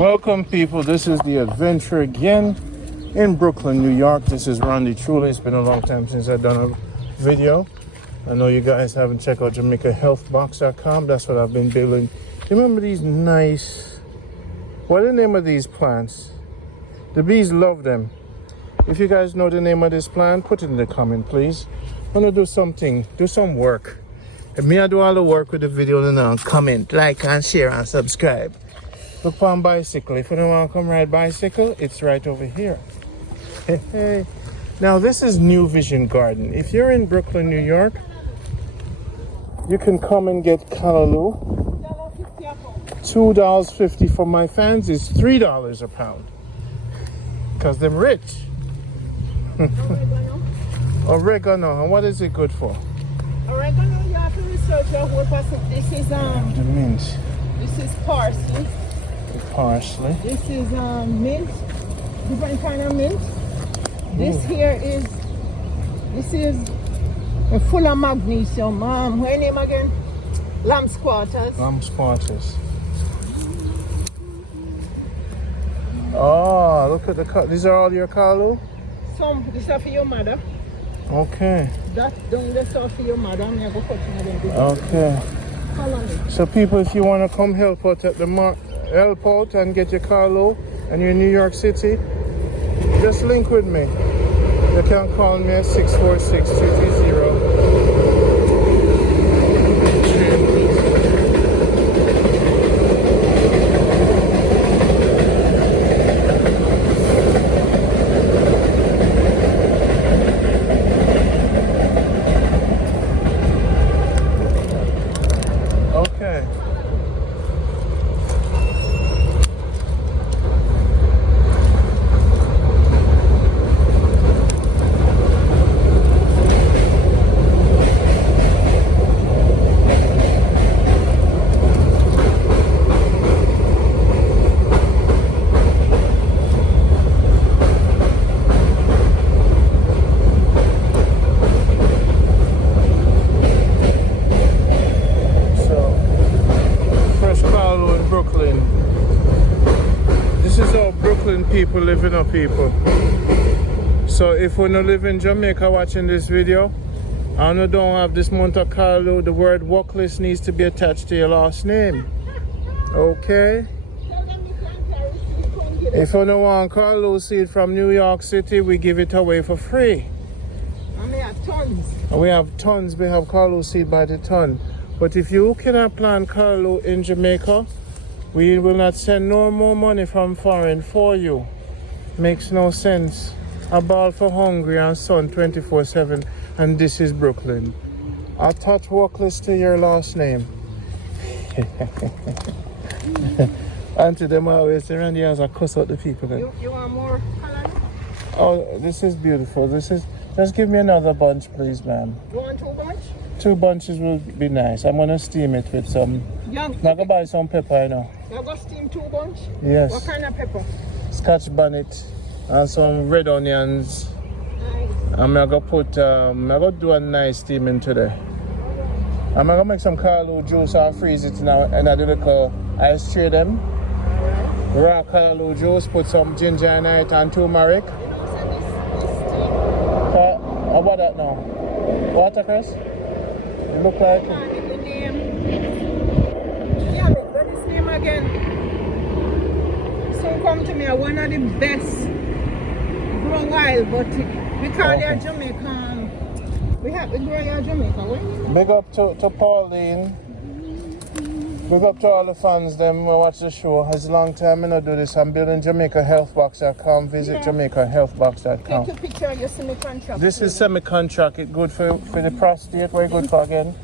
Welcome, people. This is the adventure again in Brooklyn, New York. This is Randy Truly. It's been a long time since I've done a video. I know you guys haven't checked out JamaicaHealthBox.com. That's what I've been building. Do you remember these nice, what are the name of these plants? The bees love them. If you guys know the name of this plant, put it in the comment, please. I'm gonna do something, do some work. And me, I do all the work with the video, and now comment, like, and share, and subscribe. Look on bicycle. If you don't want to come ride bicycle, it's right over here. Hey. Now this is New Vision Garden. If you're in Brooklyn, New York, you can come and get callaloo. $2.50 for my fans is $3 a pound. Because they're rich. Oregano. And what is it good for? Oregano, you have to research your whole person. This is the mint. This is parsley. Parsley. This is mint. Different kind of mint. This here is full of magnesium. What's your name again? Lamb's quarters. Lamb's quarters. Oh, look at the these are all your callaloo? This is for your mother. Okay. That down the stuff for your mother. I'm going to go cut it. Okay. So people, if you want to come help out at the help out and get your callaloo and you're in New York City, just link with me. You can call me at 646-230. People living up people. So if we don't live in Jamaica watching this video and you don't have this Monte Carlo, the word workless needs to be attached to your last name. Okay? If you don't want Carlo seed from New York City, we give it away for free. And we have tons. We have tons. We have Carlo seed by the ton. But if you cannot plant Carlo in Jamaica, we will not send no more money from foreign for you. Makes no sense. A ball for hungry and son 24/7, and this is Brooklyn. Attach workless to your last name. Auntie, them always say Randy has a cuss out the people. Then. You want more callaloo? Oh, this is beautiful. This is. Just give me another bunch, please, ma'am. You want 2 bunch? 2 bunches will be nice. I'm gonna steam it with some. I'm gonna buy some pepper, you know. You're gonna steam 2 bunch? Yes. What kind of pepper? Scotch bonnet and some red onions. Nice. I'm gonna put. I'm gonna do a nice steaming today. I'm gonna make some callaloo juice and freeze it now, and I do the ice tray them. Raw callaloo juice. Put some ginger in it and turmeric. You know, so this steam. How about that now? Watercress? You look like. The name. Yeah, look, what is name again? So come to me, one of the best grow wild, but we call it Jamaican. We have to grow in Jamaica. Big up to Pauline. Big up to all the fans them who watch the show. It's a long time I don't do this. I'm building JamaicaHealthBox.com. Visit JamaicaHealthBox.com. Take a picture of your semi-contract. This is semi-contract. It's good for the prostate. What good for again?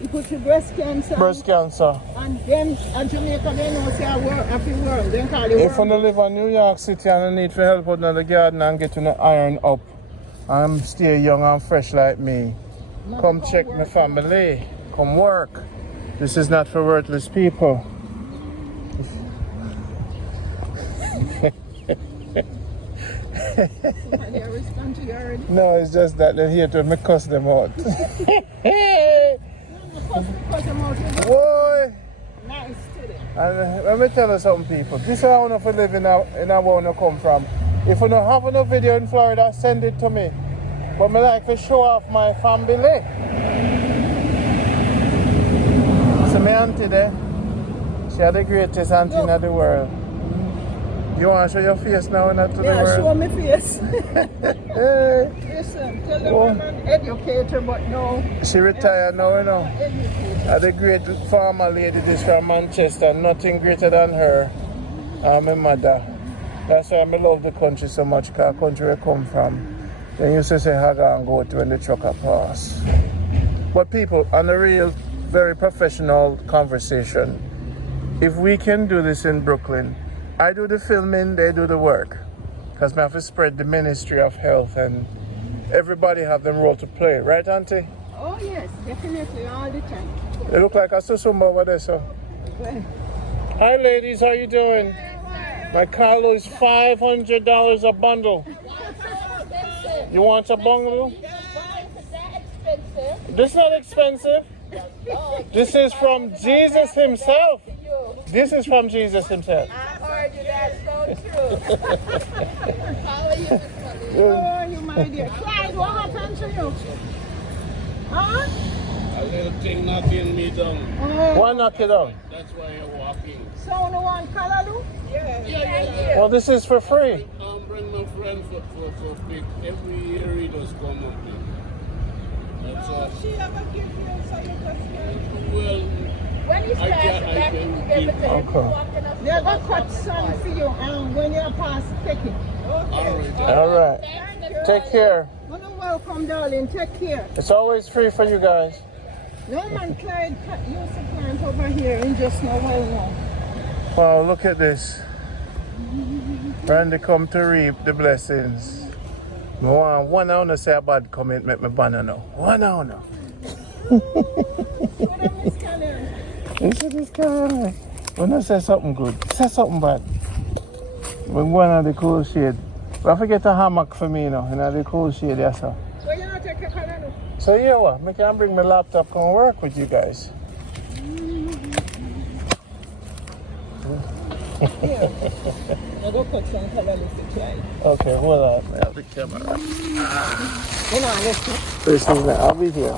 You put your breast cancer. Breast cancer. And then at Jamaica, they know say I work after work. Then call it If you live in New York City and you need for help out in the garden and get the iron up, I'm still young and fresh like me. Come check my family. Come work. This is not for worthless people. No, it's just that they're here to cuss them out. Boy! Nice today. And let me tell you something, people. This is how I want to live in where I want to come from. If you don't have no video in Florida, send it to me. But I like to show off my family. So my auntie there, she had the greatest auntie in the world. You want to show your face now in to the world? Yeah, show me face. Listen, tell them I'm an educator, but no. She retired now, you know. Educator. The great farmer lady this from Manchester, nothing greater than her. My mother. That's why I love the country so much, because the country I come from. They used to say, Haga and go to when the trucker pass. But people, on a real, very professional conversation, if we can do this in Brooklyn, I do the filming, they do the work. Because I have to spread the ministry of health and everybody have their role to play. Right, Auntie? Oh, yes, definitely, all the time. They look like a susumba over there, so. Well, Hi, ladies, how you doing? My Carlo is $500 a bundle. You want a bungalow? This is not expensive. This is from Jesus himself. This is from Jesus himself. I heard you, that's so true. Oh, you my dear. Clyde, what happened to you? Huh? A little thing knocking me down. Oh, Why knock it down? That's why you're walking. so no one Callaloo? Yeah. Well, this is for free. Bring my friend for big. Every year he does come up here. That's all. She ever give you so you just Well, When you start I can everything, Okay. they're going to cut some for you when you're past picking. All right. Take care. Well, welcome, darling. Take care. It's always free for you guys. No man, Clyde used to plant over here and just know well now. Wow, look at this. Randy come to reap the blessings. One I want to say a bad comment make me banner now. One I want to. What a Miss Canary. Listen to this guy. When I say something good, say something bad. When one of the cool shade. But I forget a hammock for me, you know, in the cool shade, yes, sir. Well, you not take your Callaloo. So, yeah, what? I can bring my laptop, come work with you guys. Here. I'll go cut some Callaloo for Clyde. Okay, hold on. I have the camera. You know, listen. Listen, I'll be here.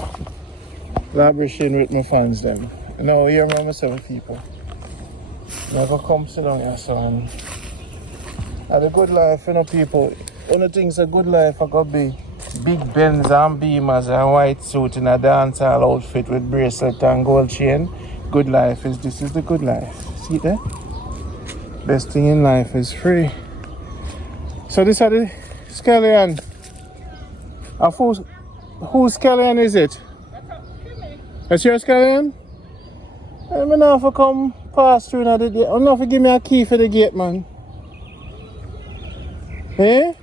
Collaboration with my fans, them. Now, here are my 7 people. I'm going to come sit down here, son. Had a good life, you know, people. One of the things a good life I could be big Benz and Beamers and white suit in a dancehall outfit with bracelet and gold chain. Good life is this is the good life. See there? Best thing in life is free. So this is the scallion. Of whose scallion is it? That's your scallion? I'm gonna have to come pass through now. I'm gonna have to give me a key for the gate, man. Eh?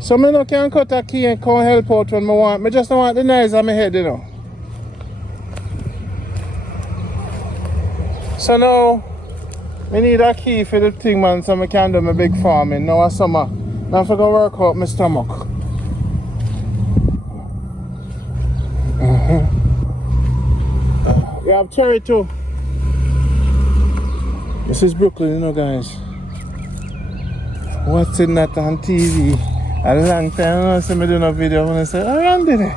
So I can cut a key and come help out when I want. I just don't want the noise on my head, you know. So now, I need a key for the thing, man, so I can do my big farming. Now it's summer. Now I have to go work out my stomach. We have cherry too. This is Brooklyn, you know, guys. What's in that on TV? A long time I see me doing a video when I say, oh, Randy there.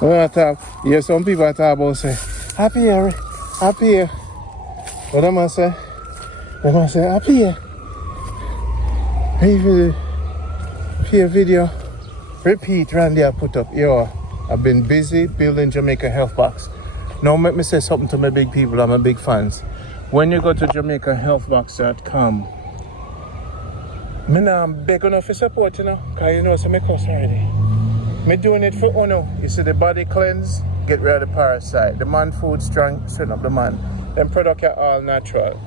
When I talk, yeah, some people I talk about say, happy here, happy here. But I must say, happy here. Play a video. Repeat, Randy, I put up. Yo, I've been busy building Jamaica Health Box. Now let me say something to my big people and my big fans. When you go to JamaicaHealthBox.com, I'm begging you for support, you know, because you know it's my course already. I'm doing it for Uno. You see the body cleanse, get rid of the parasite. The man food strong, straighten up the man. Them product are all natural.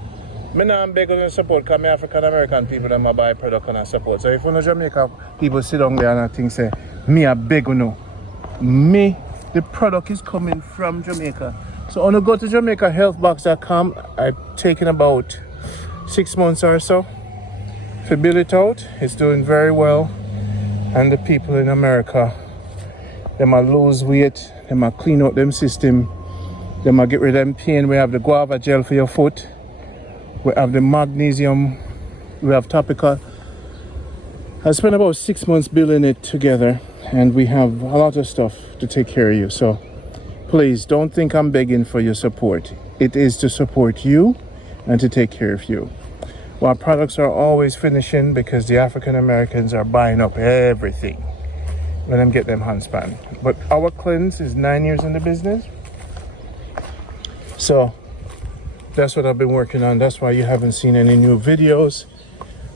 I'm begging you support because I'm African American people that buy product and I support. So if you know Jamaica people sit down there and I think say, me I beg you, me, the product is coming from Jamaica. So when you go to JamaicaHealthBox.com, I've taken about 6 months or so to build it out. It's doing very well. And the people in America, they might lose weight, they might clean out them system. Then I get rid of them pain. We have the guava gel for your foot. We have the magnesium. We have topical. I spent about 6 months building it together, and we have a lot of stuff to take care of you. So please don't think I'm begging for your support. It is to support you and to take care of you. Our products are always finishing because the African Americans are buying up everything when them get them handspan. But our cleanse is 9 years in the business. So that's what I've been working on. That's why you haven't seen any new videos.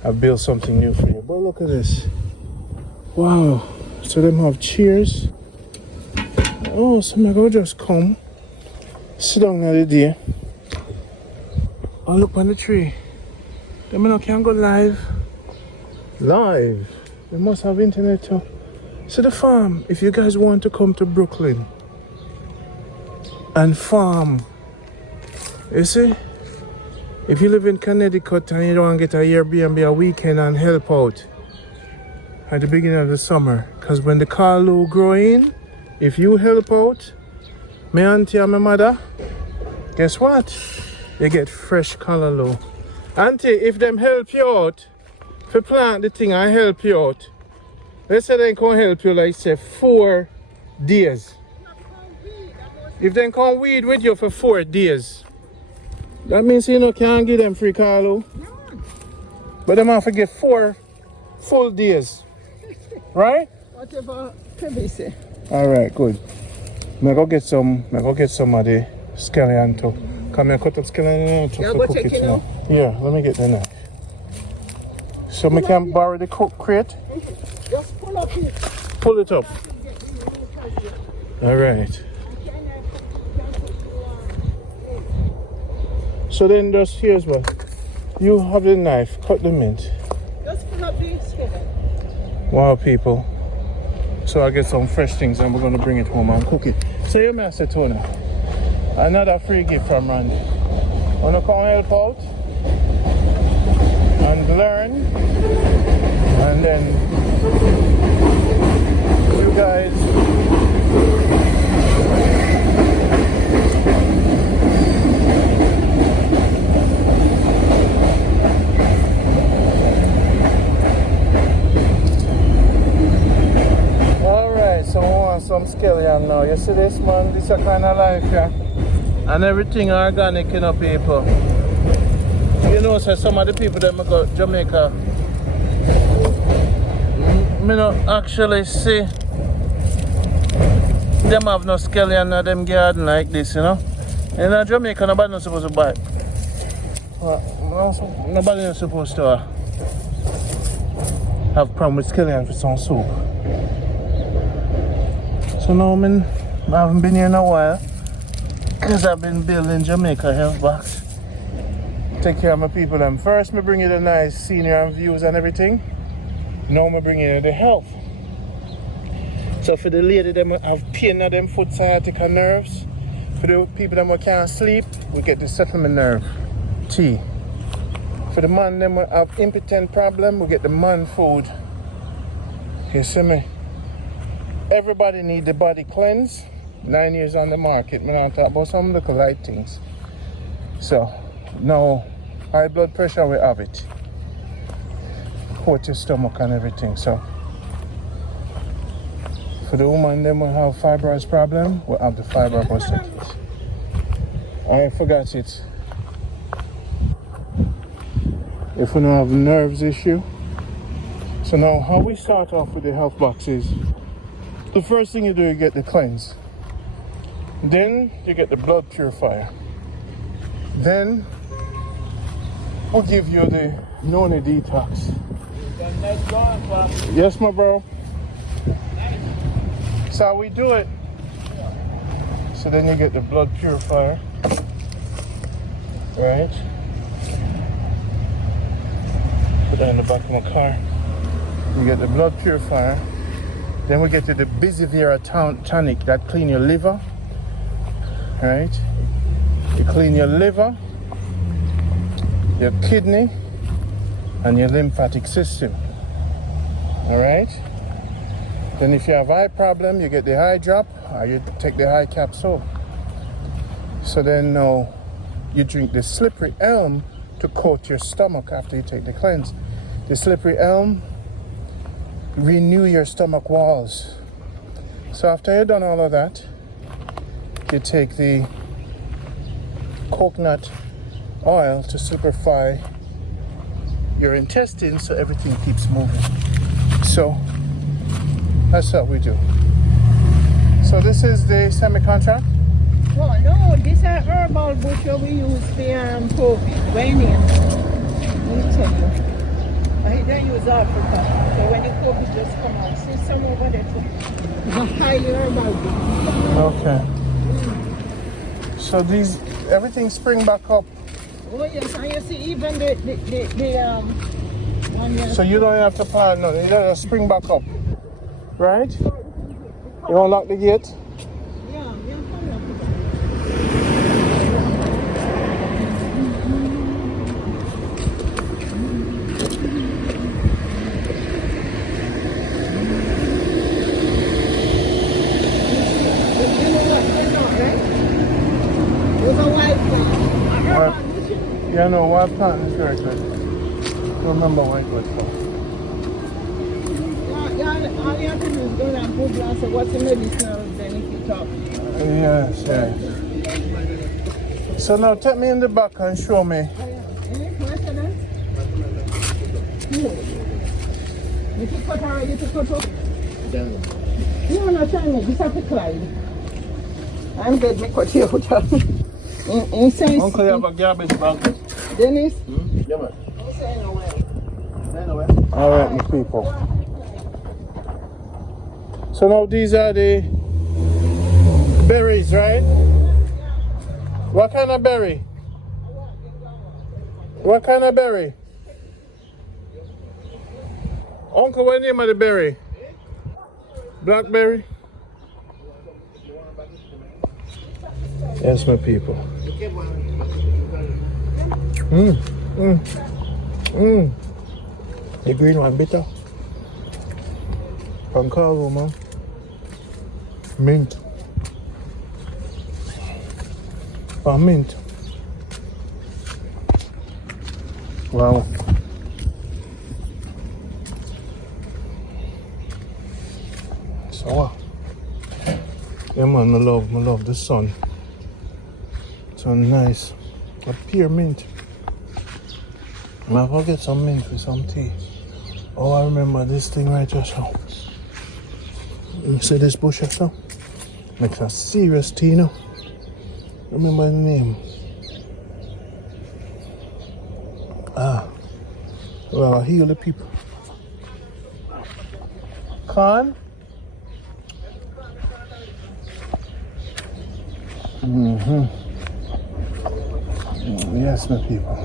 I've built something new for you. But look at this. Wow. So them have chairs. Oh, so I go just come. Sit down the day. Oh, look on the tree. Them no can go live. Live. They must have internet too. So the farm, if you guys want to come to Brooklyn and farm, you see, if you live in Connecticut and you don't want to get a Airbnb a weekend and help out at the beginning of the summer, because when the callaloo grow in, if you help out, my auntie and my mother, guess what? You get fresh callaloo. Auntie, if them help you out, for plant the thing, I help you out. Let's say they can help you like say 4 days. If they can weed with you for 4 days, that means you know can't give them free callaloo. But them have to get 4 full days. Right? Whatever Kevin say. Alright, good. I go get some of the scallion too. Come here, cut up scallion to go cook check it it now. Yeah, let me get the knife. So I can borrow the cook crate? Just pull up it. Pull it up. Alright. So then just here's what. You have the knife, cut the mint. Just pull up the skillet. Wow, people. So I get some fresh things and we're gonna bring it home and cook it. So you master Tony. Another free gift from Randy. Wanna come help out and learn, and then you guys alright, so we want some scallion now. You see this, man? This is a kind of life, yeah? And everything organic, you know, people. You know, so some of the people that go to Jamaica, me not actually see them have no scallion in them garden like this, you know. In Jamaica, nobody not supposed to buy it. Nobody is supposed to have problem with scallion for some soup. So now, I haven't been here in a while. Because I've been building Jamaica Health Box. Take care of my people. And first, me bring you the nice scenery and views and everything. Now, me bring you the health. So for the lady that have pain in them foot sciatica nerves, for the people that can't sleep, we get the settlement nerve tea. For the man that have impotent problem, we get the man food. You see me? Everybody need the body cleanse. 9 years on the market. Me want to talk about some little light things. So now high blood pressure, we have it. Coat your stomach and everything. So for the woman them will have fibroids problem, we have the fibro prostatitis. I forgot it. If we don't have nerves issue. So now how we start off with the health boxes. The first thing you do, you get the cleanse. Then you get the blood purifier. Then we'll give you the noni detox. Yes, my bro. So how we do it. So then you get the blood purifier. Right? Put that in the back of my car. You get the blood purifier. Then we get to the Bizivera tonic that clean your liver. Right? You clean your liver, your kidney, and your lymphatic system. Alright? Then if you have eye problem, you get the eye drop or you take the eye capsule. So then now you drink the slippery elm to coat your stomach after you take the cleanse. The slippery elm renew your stomach walls. So after you've done all of that, you take the coconut oil to superfy your intestines so everything keeps moving. So that's what we do. So this is the semi-contract. Oh no, this is a herbal bush that we use for COVID. When let me tell you. I don't use Africa. So when the COVID just come out, see some over there too. It's a highly herbal bush. Okay. So these, everything spring back up. Oh yes, and you see even the one here. So you don't have to plant nothing. You just spring back up. Right? You unlock the gate? Yeah, come up. Yeah, no, white plant is very good. I remember white wood for. All you have to do is go and put glass of what's the medicinal benefit of. Yes, yes. So now take me in the back and show me. You can cut already, you can cut up. No, no, tell me, this have to Clyde. I'm dead, me cut you out. Uncle, you have a garbage bag. Dennis? Yeah, man. All right, my people. So now these are the berries, right? What kind of berry? What kind of berry? Uncle, what name of the berry? Blackberry? Yes, my people. The green one bitter. Pancaro, man. Mint. Mint. Wow. So, yeah, man, I love the sun. So nice. A pure mint. I'm gonna get some mint with some tea. Oh, I remember this thing right just now. You see this bush just now? Makes a serious tea, you know. Remember the name. Well, I heal the people. Khan? Yes, my people.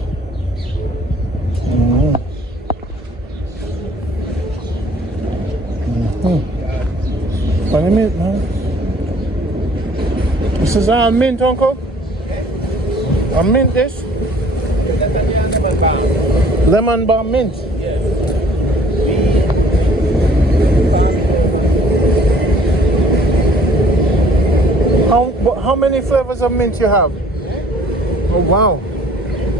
What do you mean, man? This is all mint, Uncle? A mint this? Lemon balm mint? How many flavors of mint you have? Oh wow.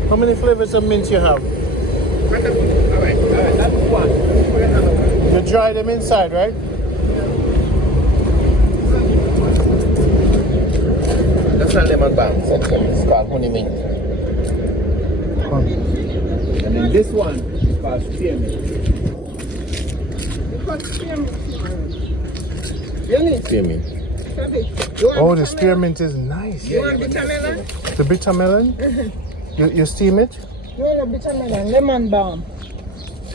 How many flavors of mint you have? Alright, that's one. You dry them inside, right? That's not lemon balm. It's called honey mint. And then this one is called spearmint. Spearmint. Oh, the spearmint is nice. You want bitter melon? The bitter melon? You steam it? No, bitter melon, lemon balm.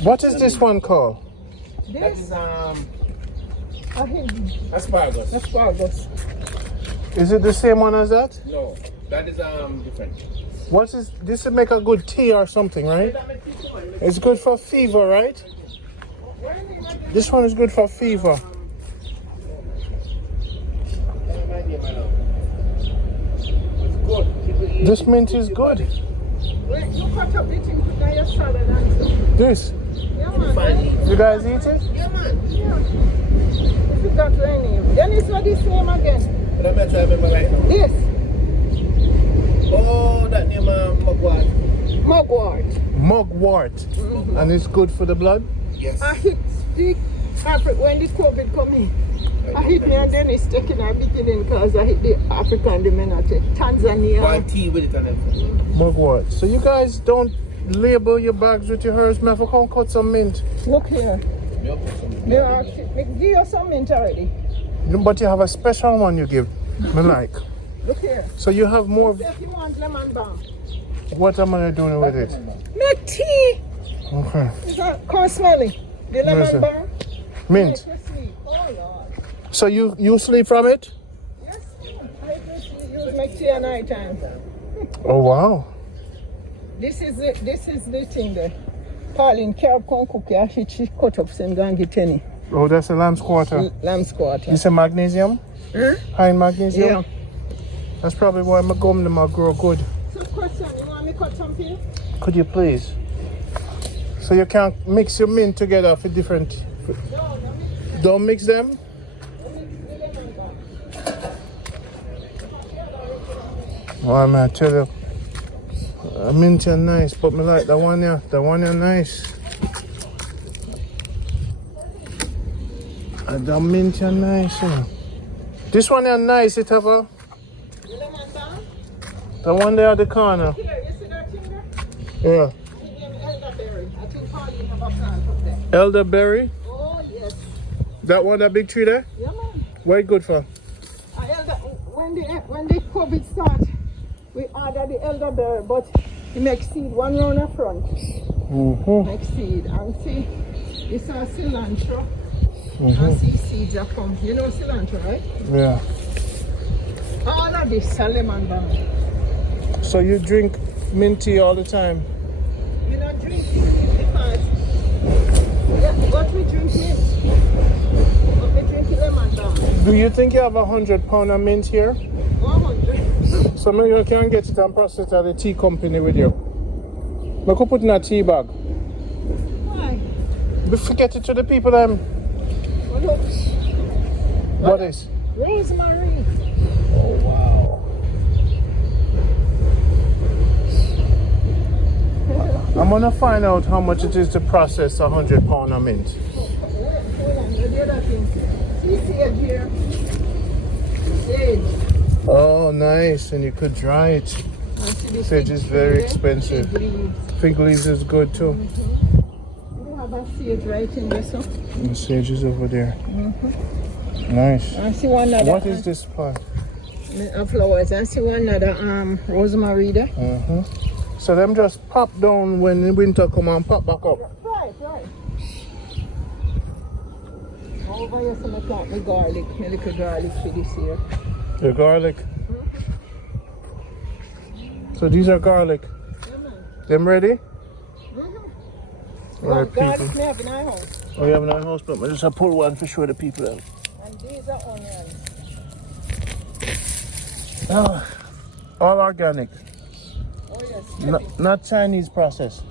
What is this one called? That This? is I think asparagus. asparagus. Is it the same one as that? No, that is different. What is this? Would make a good tea or something, right? It's good for fever, right? This one is good for fever. This mint is good. Wait, you cut up the thing, put on your salad and stuff. This, Yeah, man. you guys eat it? Yeah, man. Yeah. If you got any. Then it's what this name again? But I'm not trying to remember right now. This. Mugwort. Mugwort. And it's good for the blood? Yes. I hit the Africa when the COVID come in. I hit me and then it's taking a beginning because I hit the African, the men at Tanzania. One tea with it and everything. Mugwort. So you guys don't label your bags with your herbs. Man, come cut some mint. Look here. They are, they give you some mint already. But you have a special one you give. Me like. Look here. So you have more. If you want lemon balm. What am I doing with it? Make tea. Okay. It's not can't smell it. The Where is lemon it? balm. Mint. Make you sleep. Oh Lord. So you sleep from it? Yes. I just use make tea at night time. Oh wow. This is the thing there. Pauline carb con cookie. She cut up and go and get any. Oh, that's a lamb's quarter. Lamb's quarter. You say magnesium? High in magnesium? Yeah. That's probably why my gum them will grow good. So question, you want me to cut some for you? Could you please? So you can't mix your mint together for different. No, Don't mix them? Well, man, I tell you, mint are nice, but me like the one here. The one here nice. The mint are nice. This one here nice. It have a the one there at the corner. Here, you see that thing there? Yeah. Elderberry. I think Pauline have a plant up there. Elderberry. Oh yes. That one, that big tree there. Yeah man. What it good for? When the COVID started, we ordered the elderberry, but it makes seed one round up front. Make seed and see. This is cilantro. And see seeds are come. You know cilantro, right? Yeah. All of this are lemon balm. So you drink mint tea all the time? We not drink it because what we drink mint. But we drink lemon balm. Do you think you have 100 pound of mint here? 100. So maybe you can get it and process it at the tea company with you. I could put in a tea bag. Why? We forget it to the people them. Well, look. What is? Rosemary. Oh wow. I'm gonna find out how much it is to process 100 pound of mint. Hold on, the other thing. See sage here. Sage. Oh nice, and you could dry it. And see the Sage is very there? expensive. Fig leaves. Fig leaves is good too. We have a sage right in there, so. And sage is over there. Nice. And see one other. What is this plant? Flowers. And see one other rosemary there. So them just pop down when the winter come and pop back up. Right. Over here, some plant the garlic, my little garlic for this year. The garlic. So these are garlic. Yeah, man. Them ready? Well, Alright, garlic people. we have in our house. Oh, you have a house, but I just pull one for sure the people them. And these are onions. Oh, all organic. Oh, yes. Not Chinese process.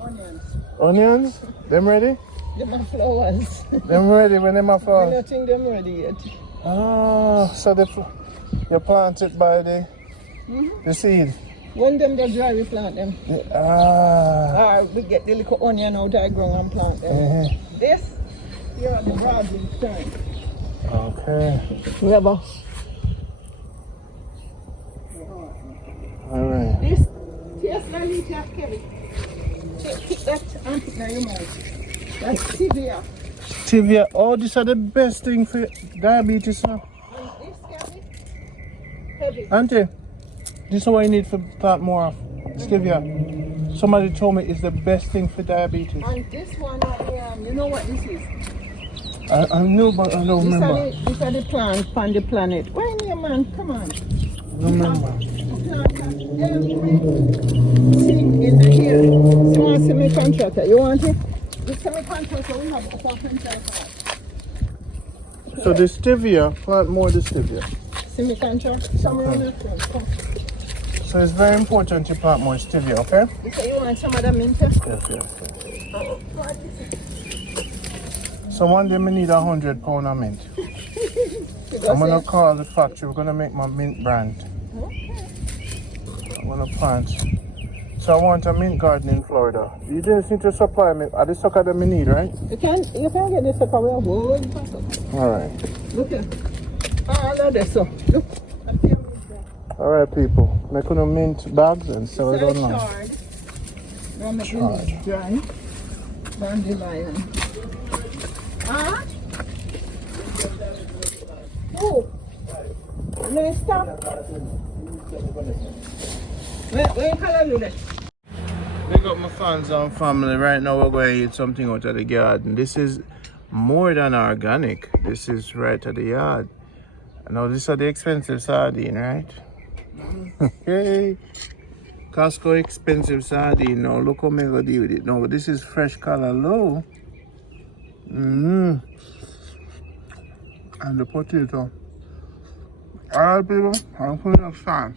Onions. Onions? Them ready? Them are flowers. Them ready when them are I fall. don't think them ready yet. Ah, so you plant it by the seed. When them they dry, we plant them. Ah. Or we get the little onion out of the ground and plant them. This, here are the broadleaf turn. Okay. We have a, All right. this, taste the little Kevin. Take that and put it in your mouth. That's stevia. Stevia. Oh, these are the best thing for diabetes now. And this Kevin, heavy. Auntie, this is what you need for plant more of. Stevia. Somebody told me it's the best thing for diabetes. And this one, you know what this is? I knew, but I don't remember. These are the plants on the planet. Why here, man? Come on. I don't remember. Everything in the here. So you want semi-contractor? You want it? The semi-contractor we have apartment house. So the stevia, plant more the stevia. Semi-contractor? Somewhere on the front. Come. So it's very important you plant more stevia, okay? You say you want some of the mint? Yes. So one day we need 100 pound of mint. I'm gonna call the factory. We're gonna make my mint brand. I'm gonna plant So I want a mint garden in Florida. You just need to supply me. Are the sucker that we need, right? You can get this up away a whole pack. All right. Look here. All of this up. Look. I feel it. All right, people. Make a mint bags and sell it It's online. hard. Now make it dry. Dandelion. Ah? Oh. No, stop. Where can I do that? Big up my fans and family. Right now we're going to eat something out of the garden. This is more than organic. This is right at the yard. I know these are the expensive sardine, right? Hey, Costco expensive sardine. Now look how I'm going to deal with it. No, but this is fresh callaloo. And the potato. Alright people, I'll put it next time.